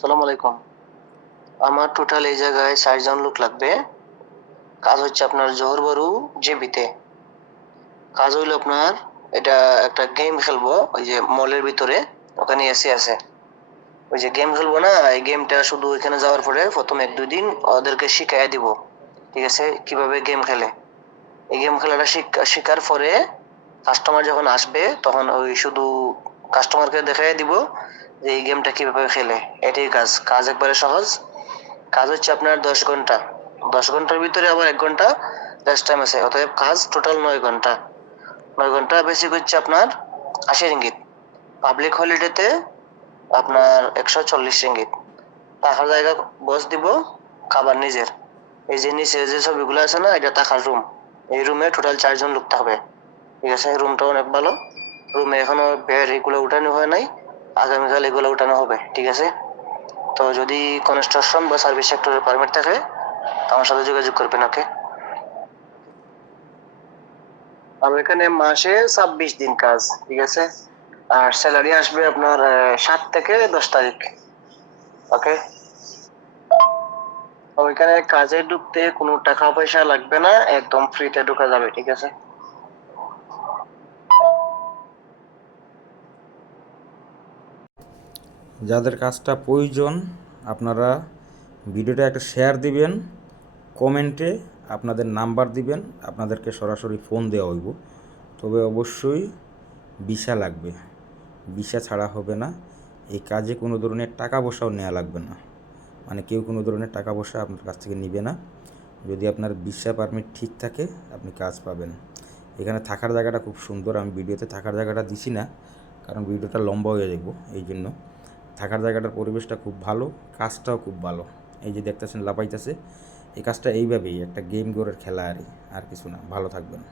সালাম আলাইকুম। আমার টোটাল এই জায়গায় ষাটজন লোক লাগবে। কাজ হচ্ছে আপনার জোহর বারু জেবিতে। কাজ হইল আপনার এটা একটা গেম খেলব, ওই যে মলের ভিতরে, ওখানে আছে। ওই যে গেম খেলব না, এই গেমটা শুধু ওইখানে যাওয়ার পরে প্রথম এক, দুই দিন ওদেরকে শিখাই দিব, ঠিক আছে, কীভাবে গেম খেলে। এই গেম খেলাটা শিখ- শেখার পরে কাস্টমার যখন আসবে, তখন ওই শুধু কাস্টমারকে দেখাই দিব যে এই গেমটা কীভাবে খেলে? এটাই কাজ। কাজ একবারে সহজ। কাজ হচ্ছে আপনার দশ ঘণ্টা। দশ ঘণ্টার ভিতরে আবার এক ঘণ্টা রেস্ট টাইম আছে। অতএব কাজ টোটাল নয় ঘণ্টা। নয় ঘণ্টা বেসিক হচ্ছে আপনার আশি রিঙ্গিত পাবলিক হলিডেতে আপনার একশো চল্লিশ রিঙ্গিত টাকার জায়গা বস দিব, খাবার নিজের। এই যে নিচে যে ছবিগুলো আছে না, এটা টাকার রুম এই রুমে টোটাল চারজন লোক থাকবে ঠিক আছে? রুমটা অনেক ভালো। রুমে এখনও বেড এগুলো উঠানো হয় নাই। আগামীকাল এগুলো উঠানো হবে, ঠিক আছে? তো যদি কনস্ট্রাকশন বা সার্ভিস সেক্টরের পারমিট থাকে আমার সাথে যোগাযোগ করবেন ওকে আর এখানে মাসে ছাব্বিশ দিন কাজ, ঠিক আছে? আর স্যালারি আসবে আপনার সাত থেকে দশ তারিখ ওকে ওইখানে কাজে ঢুকতে কোনো টাকা পয়সা লাগবে না, একদম ফ্রিতে ঢুকা যাবে, ঠিক আছে? যাদের কাজটা প্রয়োজন, আপনারা ভিডিওটা একটা শেয়ার দিবেন কমেন্টে আপনাদের নাম্বার দিবেন, আপনাদেরকে সরাসরি ফোন দেওয়া হইব। তবে অবশ্যই ভিসা লাগবে। ভিসা ছাড়া হবে না। এই কাজে কোনো ধরনের টাকা পয়সাও নেওয়া লাগবে না। মানে কেউ কোনো ধরনের টাকা পয়সা আপনার কাছ থেকে নেবে না। যদি আপনার ভিসা পারমিট ঠিক থাকে, আপনি কাজ পাবেন। এখানে থাকার জায়গাটা খুব সুন্দর। আমি ভিডিওতে থাকার জায়গাটা দিছি না, কারণ ভিডিওটা লম্বা হয়ে যাব এই জন্য থাকার জায়গাটার পরিবেশটা খুব ভালো, কাজটাও খুব ভালো। এই যে দেখতেছেন লাপাইতেছে এই কাজটা এইভাবেই, একটা গেম গোরের খেলা আর আর কিছু না। ভালো থাকবেন।